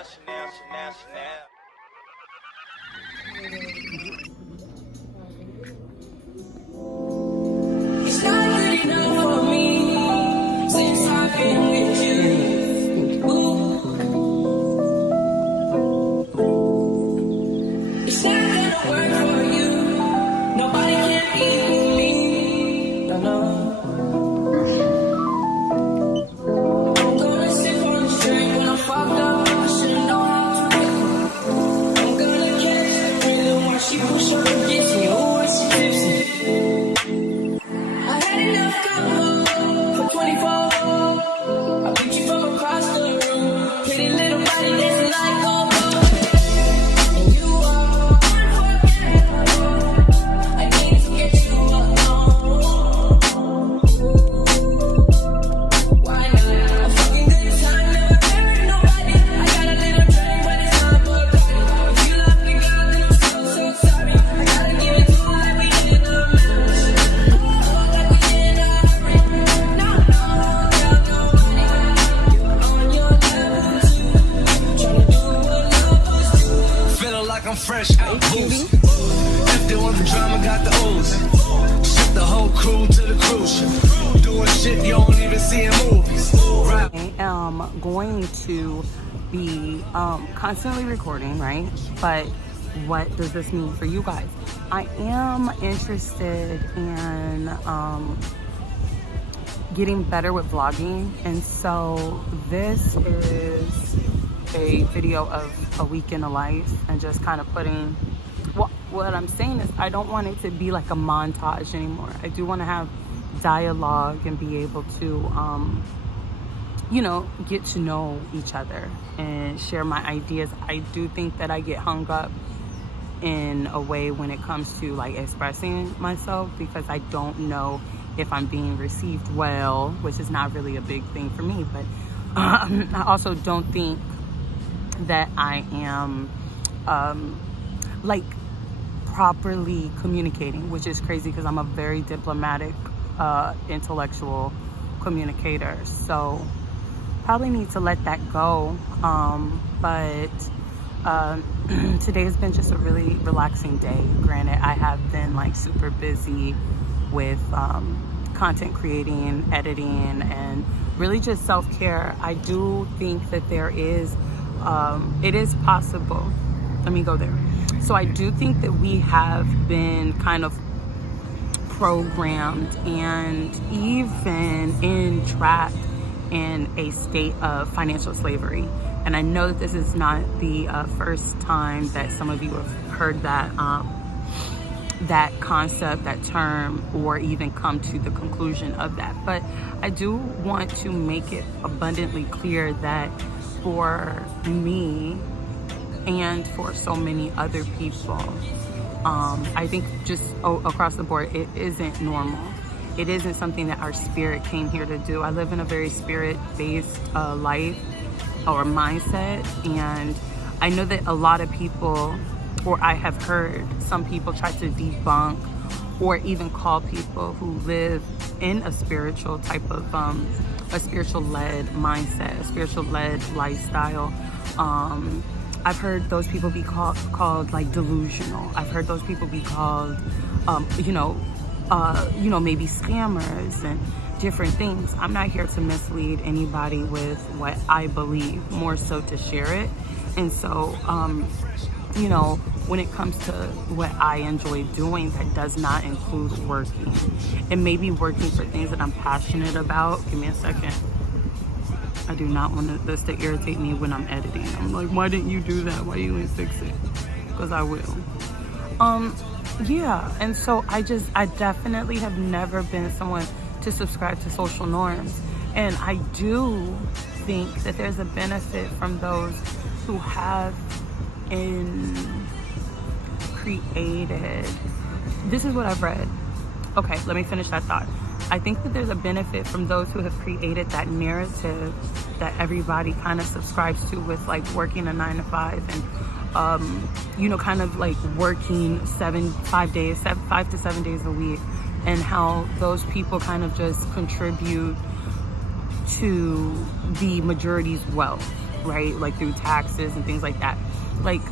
It's not good enough for me since I've been with you. It's not gonna work for you. Nobody can equal me. No, no. I'm gonna sip on the strength when I'm fucked up. I should've known how to. I'm gonna catch the rhythm while she push up against me. Oh, when she tipsy. I had enough cover for 24. I picked you from across the room. Pretty little body dancing like Coco. And you are unforgettable. I need to get you alone. Why not? A fucking good time, never married nobody. I got a little drink, but it's not Bacardi. If you love me, girl, then I'm so, so sorry. I gotta give it to you like we in a match. Like we in a hurry. No, no, tell nobody. You're on your level too. Tryna do what lovers do. Feeling like I'm fresh out boost. If they want the drama, got the ooze. Ship the whole crew to the cruise ship. Doing shit you don't even see in movies. Right. I am going to be constantly recording, right? But what does this mean for you guys? I am interested in getting better with vlogging, and so this is a video of a week in the life and just kind of putting what I'm saying is I don't want it to be like a montage anymore. I do want to have dialogue and be able to you know, get to know each other and share my ideas. I do think that I get hung up in a way when it comes to like expressing myself because I don't know if I'm being received well, which is not really a big thing for me. But I also don't think that I am like properly communicating, which is crazy because I'm a very diplomatic, intellectual communicator. So probably need to let that go. But today has been just a really relaxing day. Granted, I have been like super busy with content creating, editing, and really just self-care. I do think that there is, it is possible. Let me go there. So I do think that we have been kind of programmed and even entrapped in a state of financial slavery. And I know that this is not the first time that some of you have heard that that concept, that term, or even come to the conclusion of that. But I do want to make it abundantly clear that for me and for so many other people, I think just across the board, it isn't normal. It isn't something that our spirit came here to do. I live in a very spirit-based life or mindset, and I know that a lot of people, or I have heard some people try to debunk or even call people who live in a spiritual type of, a spiritual-led mindset, a spiritual-led lifestyle. I've heard those people be called like delusional. I've heard those people be called, maybe scammers and different things. I'm not here to mislead anybody with what I believe, more so to share it. And so, when it comes to what I enjoy doing, that does not include working. It may be working for things that I'm passionate about. Give me a second. I do not want this to irritate me when I'm editing. I'm like, why didn't you do that? Why you didn't fix it? Because I will. Yeah, and so I definitely have never been someone to subscribe to social norms. And I do think that there's a benefit from those who have created. This is what I've read. Okay, let me finish that thought. I think that there's a benefit from those who have created that narrative that everybody kind of subscribes to, with like working a 9-to-5 and kind of like working 5 to 7 days a week, and how those people kind of just contribute to the majority's wealth. right? Like through taxes and things like that. Like,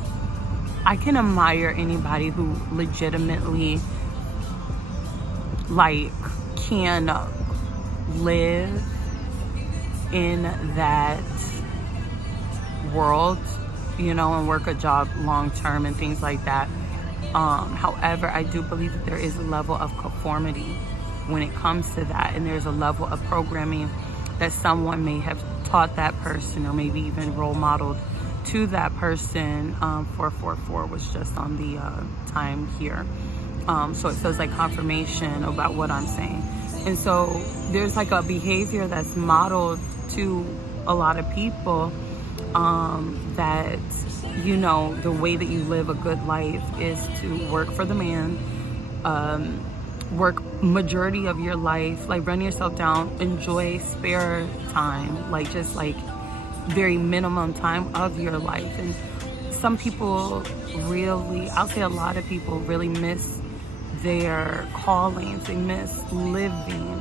I can admire anybody who legitimately, like, can live in that world, you know, and work a job long term and things like that. However, I do believe that there is a level of conformity when it comes to that, and there's a level of programming that someone may have taught that person, or maybe even role modeled to that person. 444 was just on the time here, so it feels like confirmation about what I'm saying. And so there's like a behavior that's modeled to a lot of people, that, you know, the way that you live a good life is to work for the man, work majority of your life, like run yourself down, enjoy spare time, like just like very minimum time of your life. And some people really, I'll say a lot of people really miss their callings. They miss living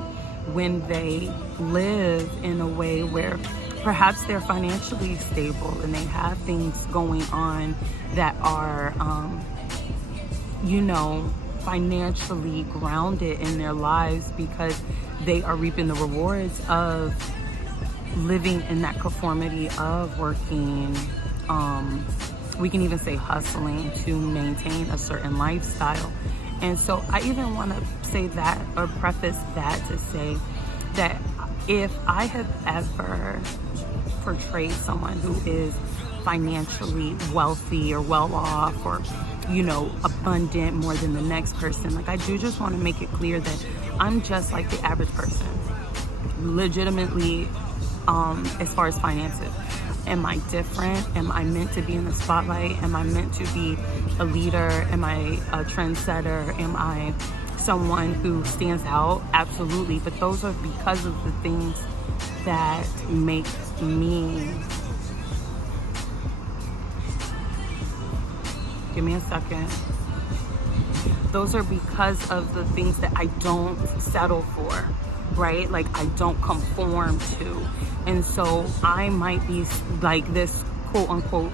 when they live in a way where perhaps they're financially stable and they have things going on that are, you know, financially grounded in their lives, because they are reaping the rewards of living in that conformity of working, we can even say hustling to maintain a certain lifestyle. And so I even want to say that, or preface that to say that if I have ever portrayed someone who is financially wealthy or well off, or, you know, abundant more than the next person, like, I do just want to make it clear that I'm just like the average person, legitimately, as far as finances. Am I different? Am I meant to be in the spotlight? Am I meant to be a leader? Am I a trendsetter? Am I someone who stands out? Absolutely. But those are because of the things that make me, give me a second. Those are because of the things that I don't settle for, right? Like, I don't conform to. And so I might be like this quote unquote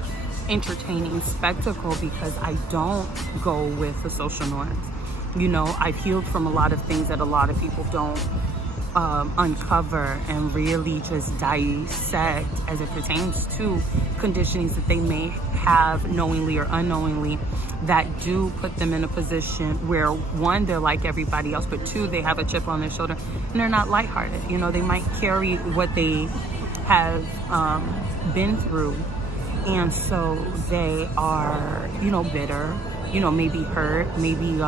entertaining spectacle because I don't go with the social norms. You know, I've healed from a lot of things that a lot of people don't uncover and really just dissect as it pertains to conditionings that they may have knowingly or unknowingly, that do put them in a position where, one, they're like everybody else, but two, they have a chip on their shoulder and they're not lighthearted. You know, they might carry what they have been through, and so they are, you know, bitter, you know, maybe hurt, maybe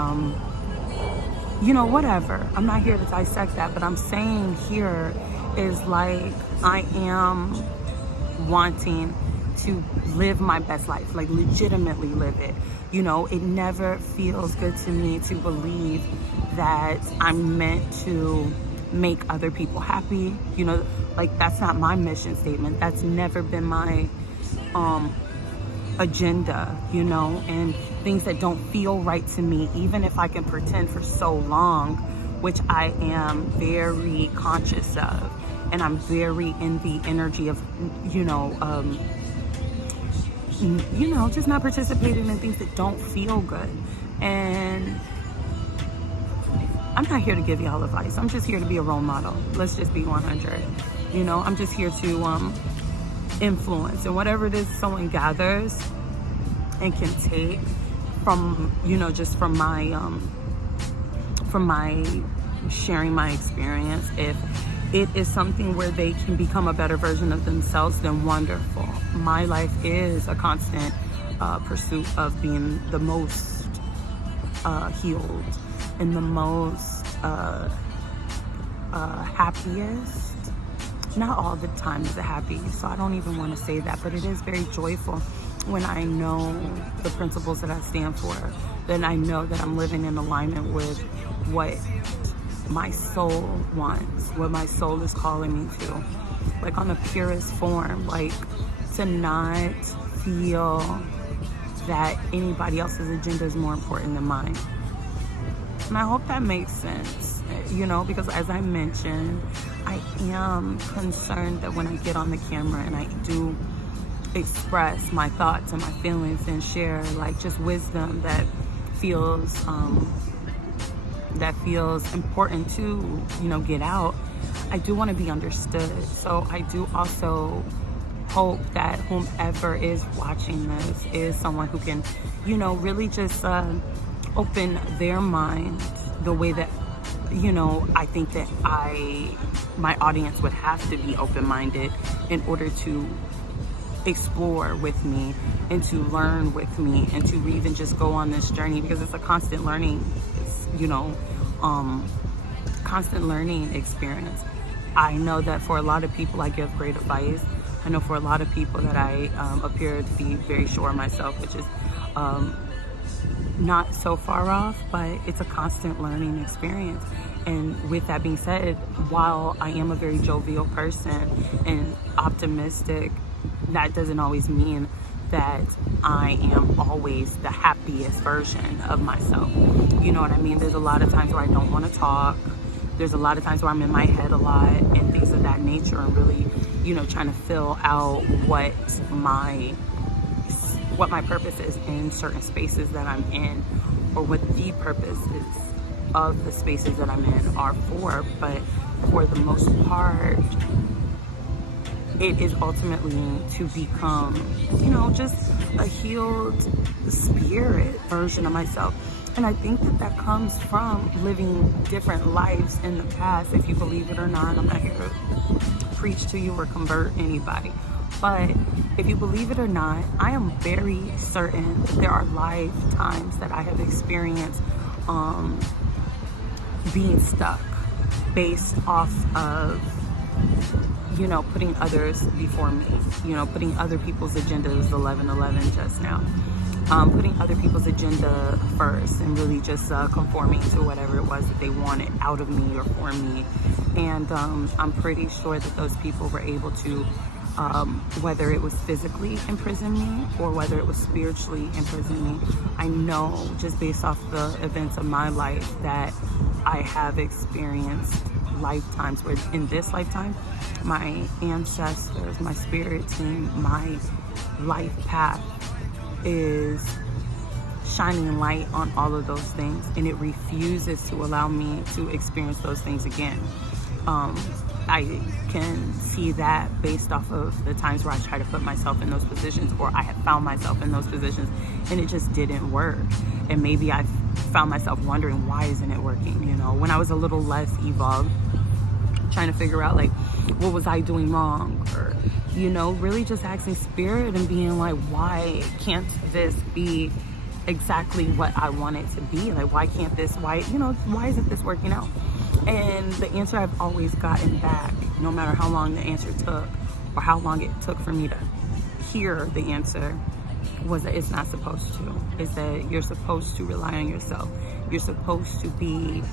you know, whatever. I'm not here to dissect that, but I'm saying here is, like, I am wanting to live my best life, like legitimately live it. You know, it never feels good to me to believe that I'm meant to make other people happy. You know, like, that's not my mission statement. That's never been my agenda, you know, and things that don't feel right to me, even if I can pretend for so long, which I am very conscious of, and I'm very in the energy of, you know, just not participating in things that don't feel good. And I'm not here to give y'all advice. I'm just here to be a role model. Let's just be 100. You know, I'm just here to influence, and whatever it is someone gathers and can take from, you know, just from my sharing my experience, if it is something where they can become a better version of themselves, then wonderful. My life is a constant pursuit of being the most healed and the most happiest. Not all the time is it happy, so I don't even want to say that, but it is very joyful when I know the principles that I stand for, then I know that I'm living in alignment with what my soul wants, what my soul is calling me to, like on the purest form, like to not feel that anybody else's agenda is more important than mine. And I hope that makes sense, you know, because as I mentioned, I am concerned that when I get on the camera and I do express my thoughts and my feelings and share like just wisdom that feels important to, you know, get out. I do want to be understood. So I do also hope that whomever is watching this is someone who can, you know, really just open their mind the way that, you know, I think that my audience would have to be open-minded in order to explore with me and to learn with me and to even just go on this journey, because it's a constant learning, you know, constant learning experience. I know that for a lot of people I give great advice. I know for a lot of people that I appear to be very sure of myself, which is not so far off, but it's a constant learning experience. And with that being said, while I am a very jovial person and optimistic, that doesn't always mean that I am always the happiest version of myself. You know what I mean? There's a lot of times where I don't want to talk. There's a lot of times where I'm in my head a lot and things of that nature, and really, you know, trying to fill out what my purpose is in certain spaces that I'm in, or what the purpose is of the spaces that I'm in are for. But for the most part, it is ultimately to become, you know, just a healed spirit version of myself. And I think that that comes from living different lives in the past. If you believe it or not, I'm not here to preach to you or convert anybody. But if you believe it or not, I am very certain that there are lifetimes that I have experienced being stuck based off of, you know, putting others before me, you know, putting other people's agendas, 11-11 just now, putting other people's agenda first and really just conforming to whatever it was that they wanted out of me or for me. And I'm pretty sure that those people were able to, whether it was physically imprison me or whether it was spiritually imprison me, I know just based off the events of my life that I have experienced lifetimes where in this lifetime, my ancestors, my spirit team, my life path is shining light on all of those things, and it refuses to allow me to experience those things again. I can see that based off of the times where I try to put myself in those positions, or I have found myself in those positions and it just didn't work. And maybe I found myself wondering, why isn't it working? You know, when I was a little less evolved, trying to figure out like, what was I doing wrong? Or, you know, really just asking spirit and being like, why can't this be exactly what I want it to be? Like, why can't this, why isn't this working out? And the answer I've always gotten back, no matter how long the answer took or how long it took for me to hear the answer, was that it's not supposed to. Is that you're supposed to rely on yourself. You're supposed to be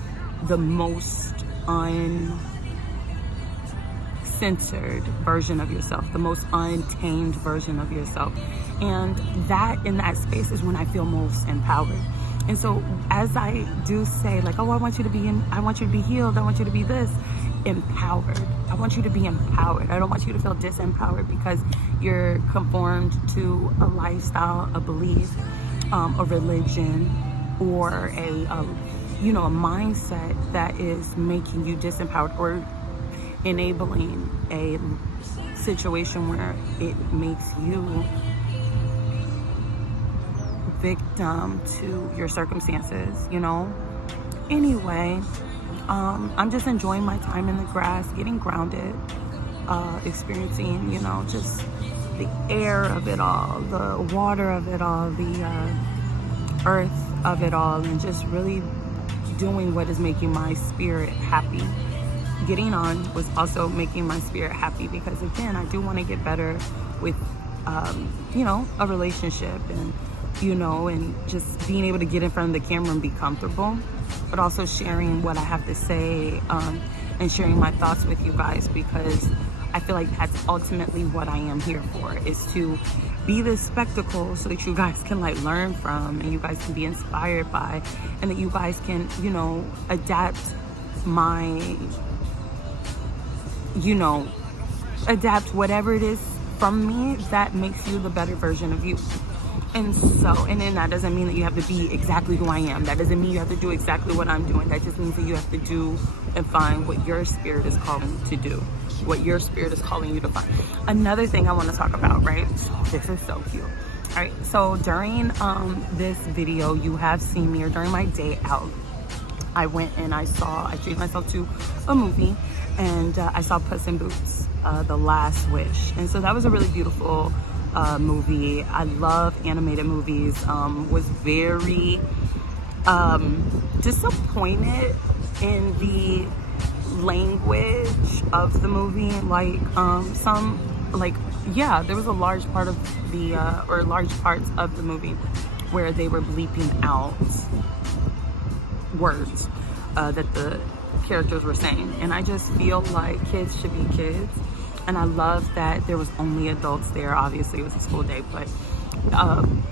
the most uncensored version of yourself, the most untamed version of yourself. And that, in that space, is when I feel most empowered. And so as I do say, like, oh, I want you to be healed, I want you to be this, empowered. I want you to be empowered. I don't want you to feel disempowered because you're conformed to a lifestyle, a belief, a religion, or a mindset that is making you disempowered or enabling a situation where it makes you victim to your circumstances, you know. Anyway, I'm just enjoying my time in the grass, getting grounded, experiencing, you know, just the air of it all, the water of it all, the earth of it all, and just really doing what is making my spirit happy. Getting on was also making my spirit happy because, again, I do want to get better with, a relationship and, and just being able to get in front of the camera and be comfortable, but also sharing what I have to say and sharing my thoughts with you guys, because I feel like that's ultimately what I am here for, is to be this spectacle so that you guys can learn from, and you guys can be inspired by, and that you guys can, adapt adapt whatever it is from me, that makes you the better version of you. And so, and then that doesn't mean that you have to be exactly who I am. That doesn't mean you have to do exactly what I'm doing. That just means that you have to do and find what your spirit is calling to do, what your spirit is calling you to find. Another thing I want to talk about, right? This is so cute. All right, so during this video, you have seen me, or during my day out, I went and I treated myself to a movie, and I saw Puss in Boots, The Last Wish. And so that was a really beautiful movie. I love animated movies. Was very disappointed in the language of the movie. Like there was a large part of the or large parts of the movie where they were bleeping out words that the characters were saying, and I just feel like kids should be kids. And I love that there was only adults there. Obviously it was a school day, but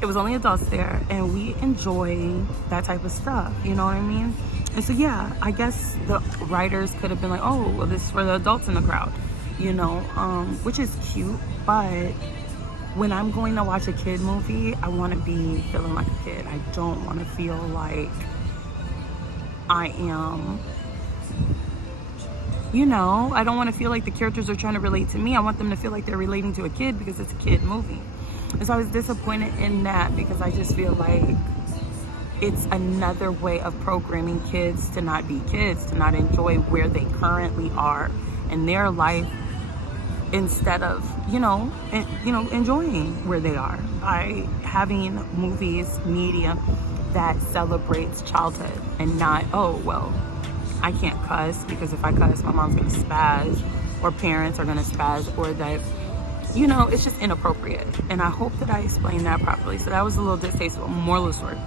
it was only adults there, and we enjoy that type of stuff, you know what I mean? And so yeah, I guess the writers could have been like, oh well, this is for the adults in the crowd, you know, which is cute. But when I'm going to watch a kid movie, I want to be feeling like a kid. I don't want to feel like I am, you know, I don't want to feel like the characters are trying to relate to me. I want them to feel like they're relating to a kid because it's a kid movie. And so I was disappointed in that, because I just feel like it's another way of programming kids to not be kids, to not enjoy where they currently are in their life, instead of, enjoying where they are by having movies, media that celebrates childhood, and not, oh, well, I can't cuss because if I cuss, my mom's gonna spaz, or parents are gonna spaz, or that, it's just inappropriate. And I hope that I explained that properly. So that was a little distasteful. Moral of the story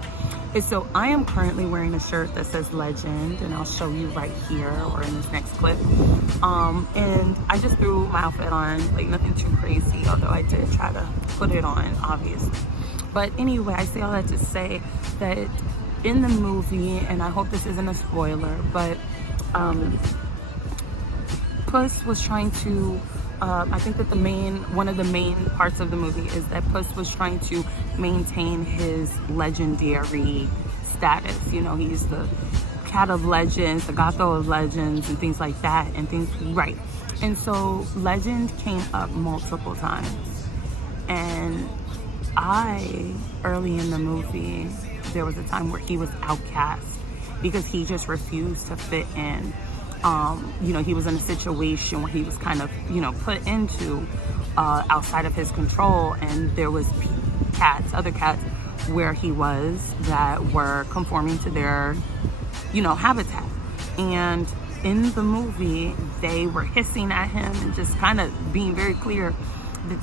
is, so I am currently wearing a shirt that says Legend, and I'll show you right here or in this next clip. And I just threw my outfit on, like nothing too crazy, although I did try to put it on, obviously. But anyway, I say all that to say that in the movie, and I hope this isn't a spoiler, but Puss was trying to, I think that one of the main parts of the movie is that Puss was trying to maintain his legendary status. He's the cat of legends, the Gatho of legends, and things like that, right. And so legend came up multiple times. And early in the movie, there was a time where he was outcast because he just refused to fit in. He was in a situation where he was kind of, put into outside of his control, and there was other cats where he was, that were conforming to their, habitat. And in the movie, they were hissing at him and just kind of being very clear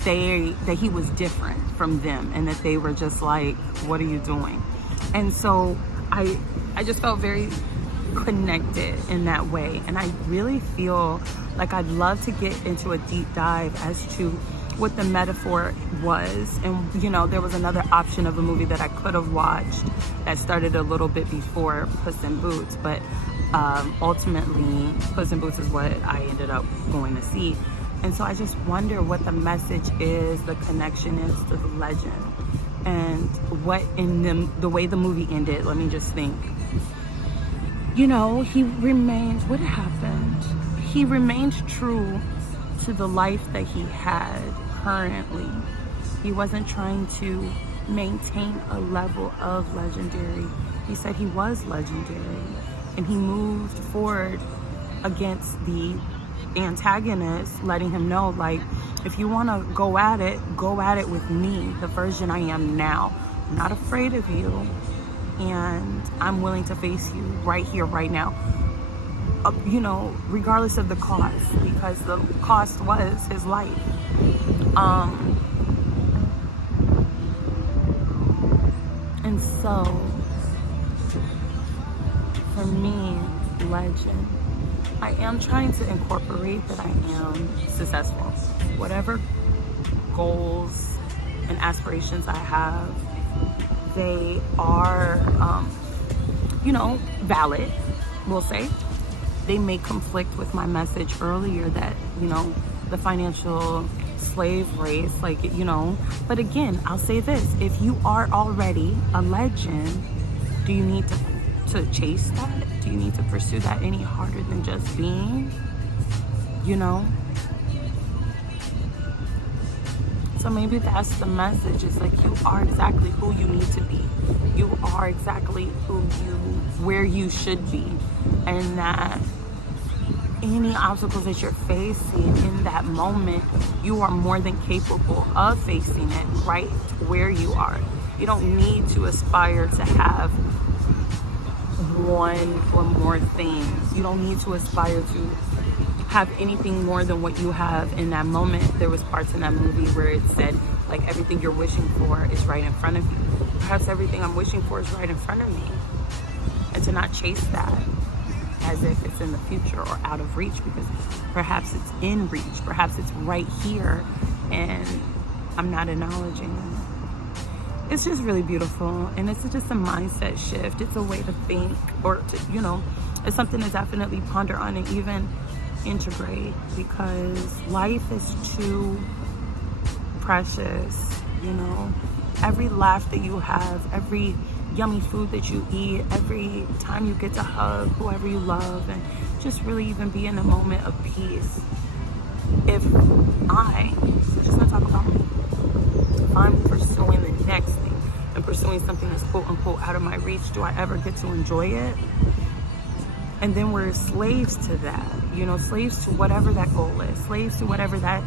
that he was different from them, and that they were just like, what are you doing? And so I just felt very connected in that way. And I really feel like I'd love to get into a deep dive as to what the metaphor was. And there was another option of a movie that I could have watched that started a little bit before Puss in Boots, but ultimately Puss in Boots is what I ended up going to see. And so I just wonder what the message is, the connection is to the legend, and what in the way the movie ended. Let me just think. He remained, what happened? He remained true to the life that he had currently. He wasn't trying to maintain a level of legendary. He said he was legendary, and he moved forward against the antagonist, letting him know, like, if you want to go at it with me, the version I am now. I'm not afraid of you, and I'm willing to face you right here, right now, regardless of the cost, because the cost was his life. And so for me, legend, I am trying to incorporate that I am successful. Whatever goals and aspirations I have, they are, valid, we'll say. They may conflict with my message earlier that, the financial slave race, like, you know. But again, I'll say this, if you are already a legend, do you need to chase that? Do you need to pursue that any harder than just being, you know? So maybe that's the message. It's like, you are exactly who you need to be. You are exactly where you should be. And that any obstacles that you're facing in that moment, you are more than capable of facing it right where you are. You don't need to aspire to have one or more things. You don't need to aspire to have anything more than what you have in that moment. There was parts in that movie where it said, like, everything you're wishing for is right in front of you. Perhaps everything I'm wishing for is right in front of me. And to not chase that as if it's in the future or out of reach, because perhaps it's in reach, perhaps it's right here and I'm not acknowledging it. It's just really beautiful, and it's just a mindset shift. It's a way to think, or to, you know, it's something to definitely ponder on and even integrate, because life is too precious, you know. Every laugh that you have, every yummy food that you eat, every time you get to hug whoever you love, and just really even be in a moment of peace. If I'm just gonna talk about me, if I'm pursuing the next thing and pursuing something that's quote unquote out of my reach, do I ever get to enjoy it? And then we're slaves to that, you know, slaves to whatever that goal is, slaves to whatever that,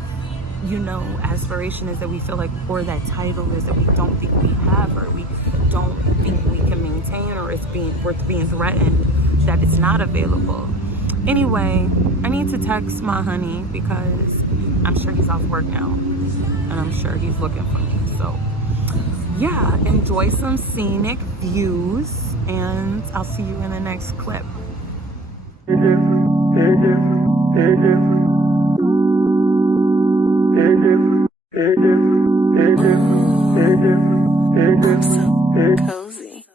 you know, aspiration is that we feel like, or that title is that we don't think we have, or we don't think we can maintain, or it's worth being threatened that it's not available. Anyway, I need to text my honey because I'm sure he's off work now, and I'm sure he's looking for me. So yeah, enjoy some scenic views, and I'll see you in the next clip. I'm so cozy.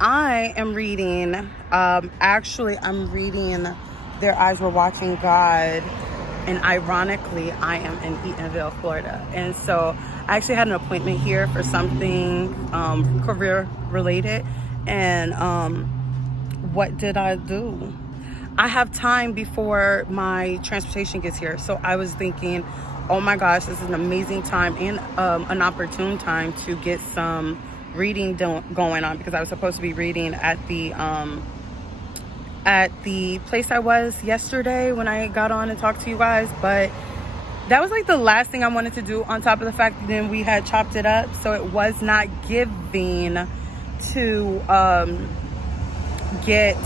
I am reading, I'm reading Their Eyes Were Watching God, and ironically, I am in Eatonville, Florida. And so I actually had an appointment here for something career related, and what did I do? I have time before my transportation gets here, so I was thinking, oh my gosh, this is an amazing time and an opportune time to get some reading going on, because I was supposed to be reading at the place I was yesterday when I got on and talked to you guys, but that was like the last thing I wanted to do, on top of the fact that then we had chopped it up, so it was not giving to get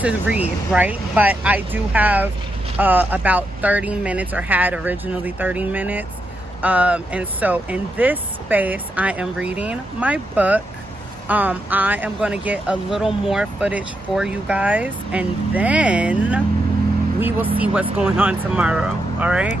to read, right? But I do have about 30 minutes, or had originally 30 minutes. And so in this space, I am reading my book. I am going to get a little more footage for you guys, and then we will see what's going on tomorrow. All right.